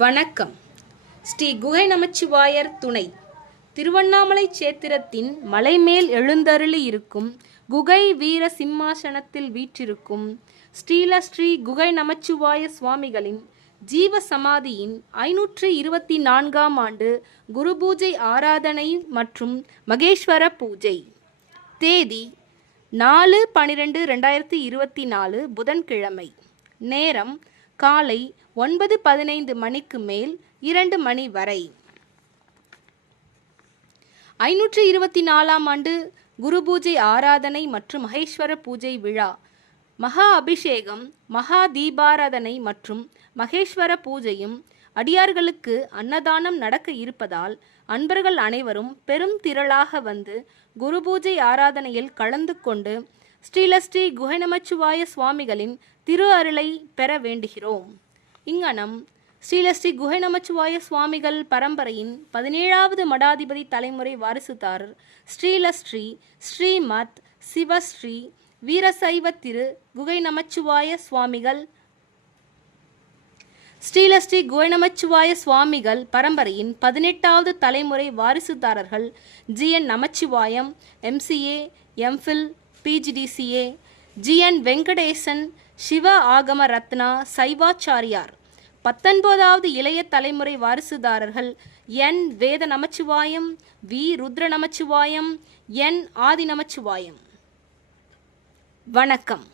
வணக்கம். ஸ்ரீ குகை நமச்சிவாயர் துணை. திருவண்ணாமலை சேத்திரத்தின் மலைமேல் எழுந்தருளி இருக்கும் குகை வீர சிம்மாசனத்தில் வீற்றிருக்கும் ஸ்ரீ குகை நமச்சிவாய சுவாமிகளின் ஜீவ சமாதியின் 524ஆம் ஆண்டு குரு பூஜை ஆராதனை மற்றும் மகேஸ்வர பூஜை. தேதி 4/12/2024 புதன்கிழமை. நேரம் காலை 9:15 மணிக்கு மேல் 2 மணி வரை. 524ஆம் ஆண்டு குரு பூஜை ஆராதனை மற்றும் மகேஸ்வர பூஜை விழா, மகா அபிஷேகம், மகா தீபாராதனை மற்றும் மகேஸ்வர பூஜையும் அடியார்களுக்கு அன்னதானம் நடக்க இருப்பதால் அன்பர்கள் அனைவரும் பெரும் திரளாக வந்து குரு பூஜை ஆராதனையில் கலந்து கொண்டு ஸ்ரீ குகை நமச்சிவாய சுவாமிகளின் திரு அருளை பெற வேண்டுகிறோம். இங்கனம் ஸ்ரீ குகை நமச்சிவாய சுவாமிகள் பரம்பரையின் 17வது மடாதிபதி தலைமுறை வாரிசுதாரர் ஸ்ரீமத் சிவஸ்ரீ வீரசைவ திரு குகை நமச்சிவாய சுவாமிகள் ஸ்ரீ குகை நமச்சிவாய சுவாமிகள் பரம்பரையின் 18வது தலைமுறை வாரிசுதாரர்கள் ஜி.என். Namachivayam, MCA, MPhil, PGDCA, ஜி.என். Venkatesan, சிவ ஆகம ரத்னா சைவாச்சாரியார். 19வது இளைய தலைமுறை வாரிசுதாரர்கள் என். வேத நமச்சிவாயம், வி. ருத்ர நமச்சிவாயம், என். ஆதி நமச்சிவாயம். வணக்கம்.